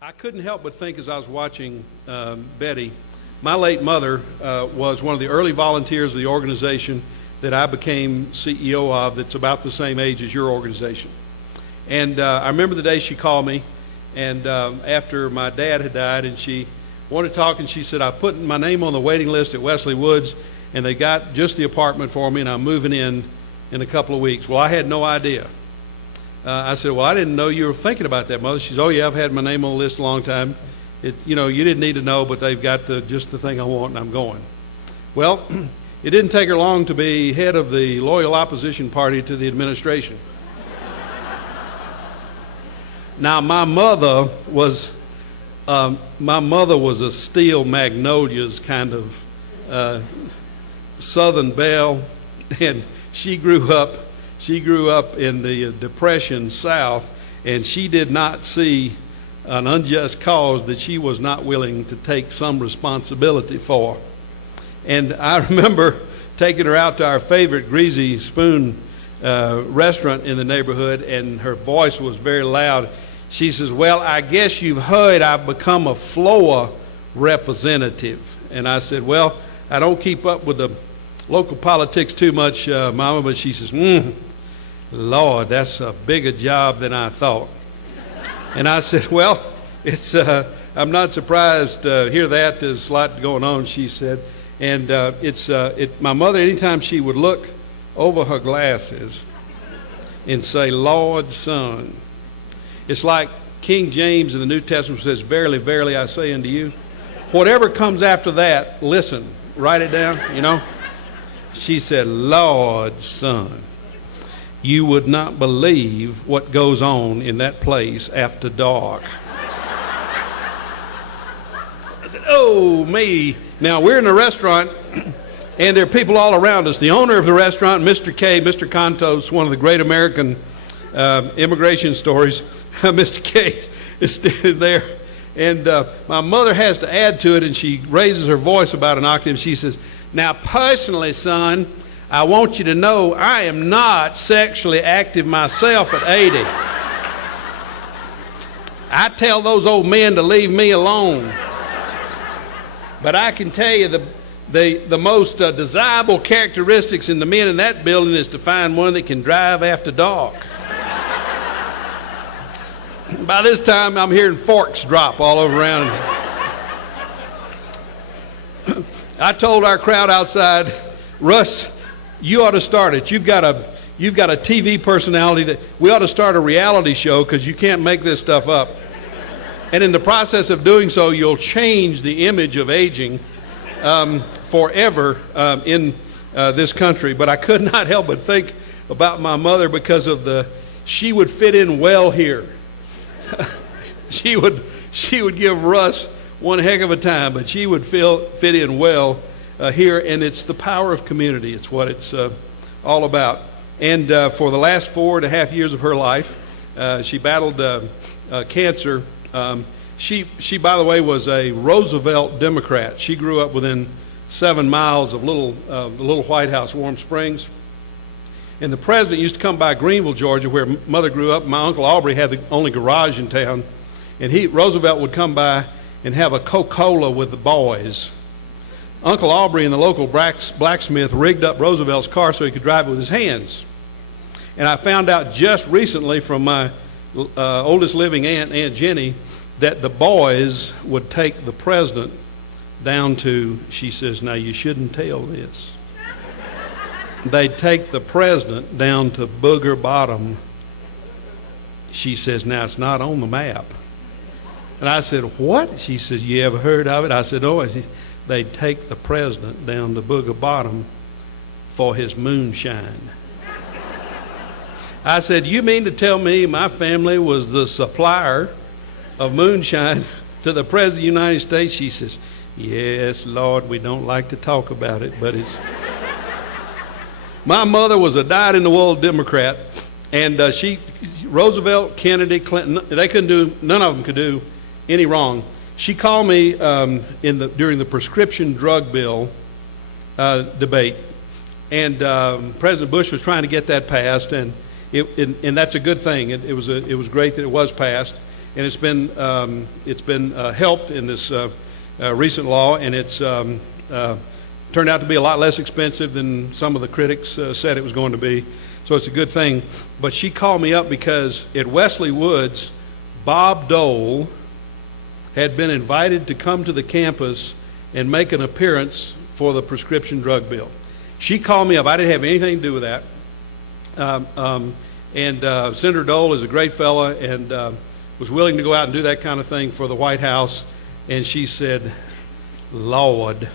I couldn't help but think as I was watching Betty, my late mother was one of the early volunteers of the organization that I became CEO of that's about the same age as your organization. And I remember the day she called me, and after my dad had died, and she wanted to talk, and she said, I put my name on the waiting list at Wesley Woods, and they got just the apartment for me, and I'm moving in a couple of weeks. Well, I had no idea. I said, well, I didn't know you were thinking about that, Mother. She said, oh, yeah, I've had my name on the list a long time. You didn't need to know, but they've got just the thing I want, and I'm going. Well, it didn't take her long to be head of the loyal opposition party to the administration. Now, my mother was a Steel Magnolias kind of Southern belle, and she grew up in the Depression South, and she did not see an unjust cause that she was not willing to take some responsibility for. And I remember taking her out to our favorite Greasy Spoon restaurant in the neighborhood, and her voice was very loud. She says, well, I guess you've heard I've become a floor representative. And I said, well, I don't keep up with the local politics too much, Mama, but she says, Lord, that's a bigger job than I thought. And I said, well, I'm not surprised to hear that. There's a lot going on, she said. And my mother, anytime she would look over her glasses and say, Lord, son, it's like King James in the New Testament says, verily, verily, I say unto you. Whatever comes after that, listen, write it down, She said, Lord, son, you would not believe what goes on in that place after dark. I said, oh, me. Now, we're in a restaurant, and there are people all around us. The owner of the restaurant, Mr. K, Mr. Contos, one of the great American immigration stories, Mr. K is standing there, and my mother has to add to it, and she raises her voice about an octave. She says, now, personally, son, I want you to know I am not sexually active myself at 80. I tell those old men to leave me alone. But I can tell you the most desirable characteristics in the men in that building is to find one that can drive after dark. By this time, I'm hearing forks drop all over around. I told our crowd outside, Russ, you ought to start it. You've got a TV personality that we ought to start a reality show because you can't make this stuff up. And in the process of doing so, you'll change the image of aging forever in this country. But I could not help but think about my mother because she would fit in well here. She would give Russ one heck of a time, but she would fit in well here, and it's the power of community. It's what it's all about. And for the last 4.5 years of her life, she battled cancer. She, by the way, was a Roosevelt Democrat. She grew up within 7 miles of the little White House, Warm Springs. And the president used to come by Greenville, Georgia, where Mother grew up. My Uncle Aubrey had the only garage in town. And Roosevelt would come by and have a Coca-Cola with the boys. Uncle Aubrey and the local blacksmith rigged up Roosevelt's car so he could drive it with his hands. And I found out just recently from my oldest living aunt, Aunt Jenny, that the boys would take the president down to, she says, now you shouldn't tell this. They'd take the president down to Booger Bottom. She says, now it's not on the map. And I said, what? She says, you ever heard of it? I said, oh. They'd take the president down to Booger Bottom for his moonshine. I said, you mean to tell me my family was the supplier of moonshine to the President of the United States? She says, yes, Lord, we don't like to talk about it, but it's... My mother was a dyed-in-the-wool Democrat, and Roosevelt, Kennedy, Clinton, none of them could do any wrong. She called me during the prescription drug bill debate, and President Bush was trying to get that passed, and that's a good thing. It was great that it was passed. and it's been helped in this recent law, and it's turned out to be a lot less expensive than some of the critics said it was going to be. So it's a good thing. But she called me up because at Wesley Woods, Bob Dole had been invited to come to the campus and make an appearance for the prescription drug bill. She called me up. I didn't have anything to do with that. Senator Dole is a great fella and was willing to go out and do that kind of thing for the White House. And she said, Lord,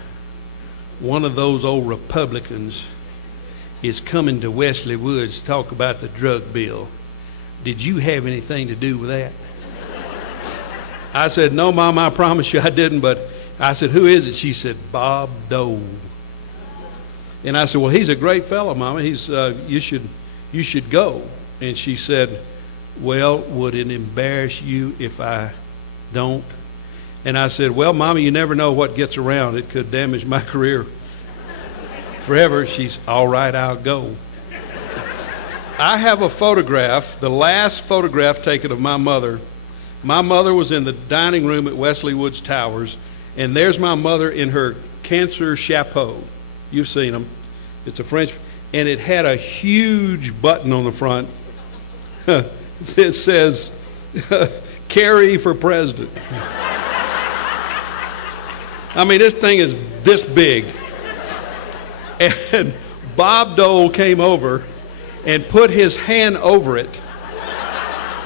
one of those old Republicans is coming to Wesley Woods to talk about the drug bill. Did you have anything to do with that? I said, no, Mom, I promise you I didn't. But I said, who is it? She said, Bob Dole. And I said, well, he's a great fellow, Mama. He's you should go. And she said, well, would it embarrass you if I don't? And I said, well, Mama, you never know what gets around. It could damage my career forever. She's, all right, I'll go. I have a photograph, the last photograph taken of my mother. My mother was in the dining room at Wesley Woods Towers, and there's my mother in her cancer chapeau. You've seen them. It's a French, and it had a huge button on the front. It says, Kerry for president. I mean, this thing is this big. And Bob Dole came over and put his hand over it,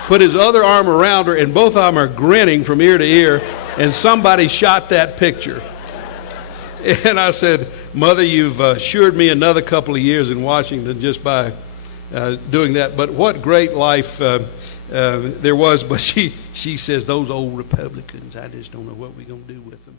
put his other arm around her, and both of them are grinning from ear to ear, and somebody shot that picture. And I said, Mother, you've assured me another couple of years in Washington just by doing that. But what great life there was. But she says, those old Republicans, I just don't know what we're going to do with them.